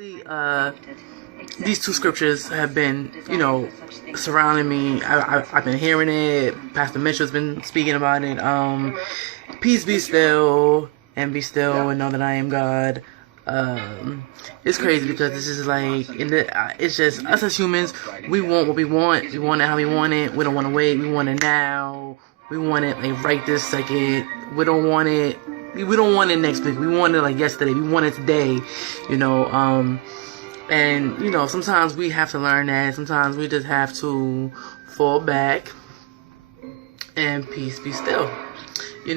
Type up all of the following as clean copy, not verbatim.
lately, these two scriptures have been, surrounding me. I've been hearing it. Pastor Mitchell's been speaking about it. Peace be still, and be still, and know that I am God. It's crazy because this is like, it's just us as humans. We want what we want. We want it how we want it. We don't want to wait. We want it now. We want it like right this second. We don't want it. We don't want it next week. We want it like yesterday. We want it today. And sometimes we have to learn that. Sometimes we just have to fall back and peace be still. I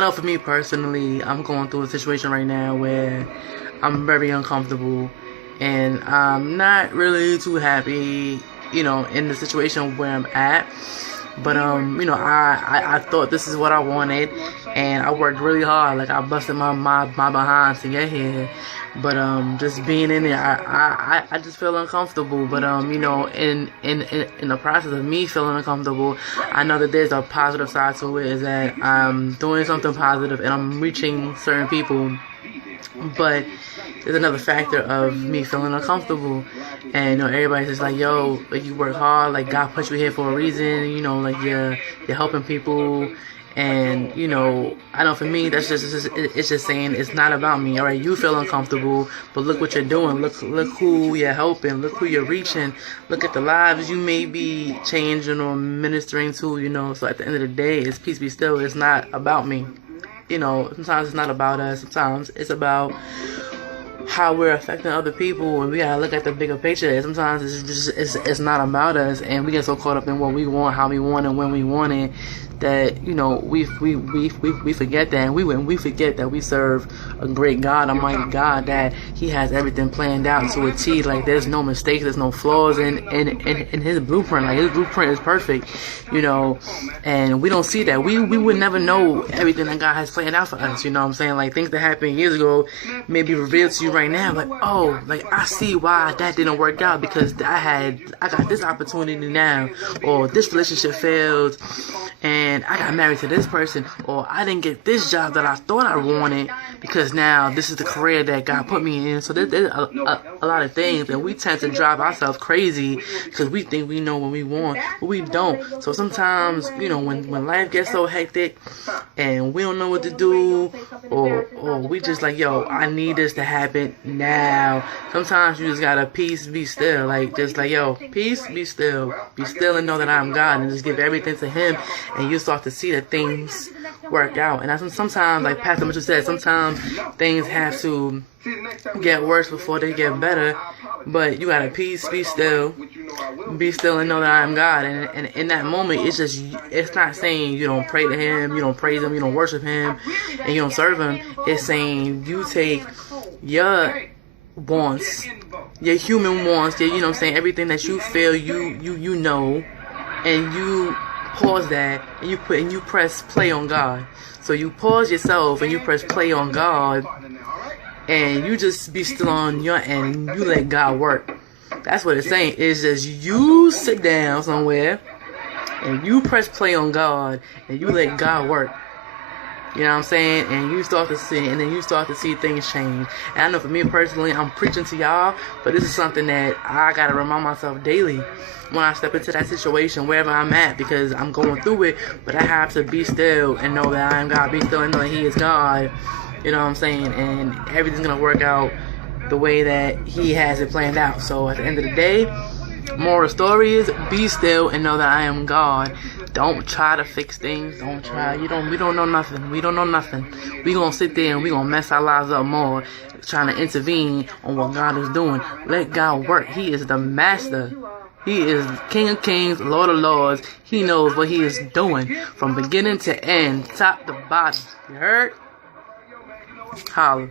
know for me personally, I'm going through a situation right now where I'm very uncomfortable and I'm not really too happy, in the situation where I'm at. But, I thought this is what I wanted, and I worked really hard. Like, I busted my behind to get here. But, just being in there, I just feel uncomfortable. But, in the process of me feeling uncomfortable, I know that there's a positive side to it, is that I'm doing something positive and I'm reaching certain people. But there's another factor of me feeling uncomfortable, and everybody's just like, yo, like, you work hard, like, God put you here for a reason, like, you're helping people. And I know for me, it's just saying it's not about me. All right, you feel uncomfortable, but look what you're doing. Look who you're helping. Look who you're reaching. Look at the lives you may be changing or ministering to. So at the end of the day, it's peace be still. It's not about me. Sometimes it's not about us. Sometimes it's about how we're affecting other people, and we gotta look at the bigger picture. Sometimes it's not about us, and we get so caught up in what we want, how we want it, when we want it, that we forget that, and we forget that we serve a great God, a mighty God, that He has everything planned out to a T. Like, there's no mistakes, there's no flaws in His blueprint. Like, His blueprint is perfect, and we don't see that. We would never know everything that God has planned out for us. Like, things that happened years ago may be revealed to you right now. Like, oh, like, I see why that didn't work out, because I got this opportunity now, or this relationship failed, and I got married to this person, or I didn't get this job that I thought I wanted, because now this is the career that God put me in. So there's a lot of things, and we tend to drive ourselves crazy because we think we know what we want, but we don't. So sometimes, when life gets so hectic and we don't know what to do, or we just like, yo, I need this to happen now. Sometimes you just gotta peace be still. Like, just like, yo, peace be still and know that I'm God, and just give everything to Him, and you start to see that things work out. And sometimes, like Pastor Mitchell said, sometimes things have to get worse before they get better. But you gotta peace, be still and know that I am God. And in that moment, it's not saying you don't pray to Him, you don't praise Him, you don't worship Him, and you don't serve Him. It's saying you take your wants, your human wants, everything that you feel you know, and you pause that, and you press play on God. So you pause yourself and you press play on God, and you just be still on your end, and you let God work. That's what it's saying. It's just you sit down somewhere and you press play on God, and you let God work. You know what I'm saying? And you start to see, and then you start to see things change. And I know for me personally, I'm preaching to y'all, but this is something that I gotta remind myself daily when I step into that situation, wherever I'm at, because I'm going through it. But I have to be still and know that I am God. Be still and know that He is God. You know what I'm saying? And everything's gonna work out the way that He has it planned out. So at the end of the day, moral story is, be still and know that I am God. Don't try to fix things. Don't try. We don't know nothing. We don't know nothing. We gonna sit there and we gonna mess our lives up more, trying to intervene on what God is doing. Let God work. He is the master. He is King of Kings, Lord of Lords. He knows what He is doing from beginning to end, top to bottom. You heard? Holla.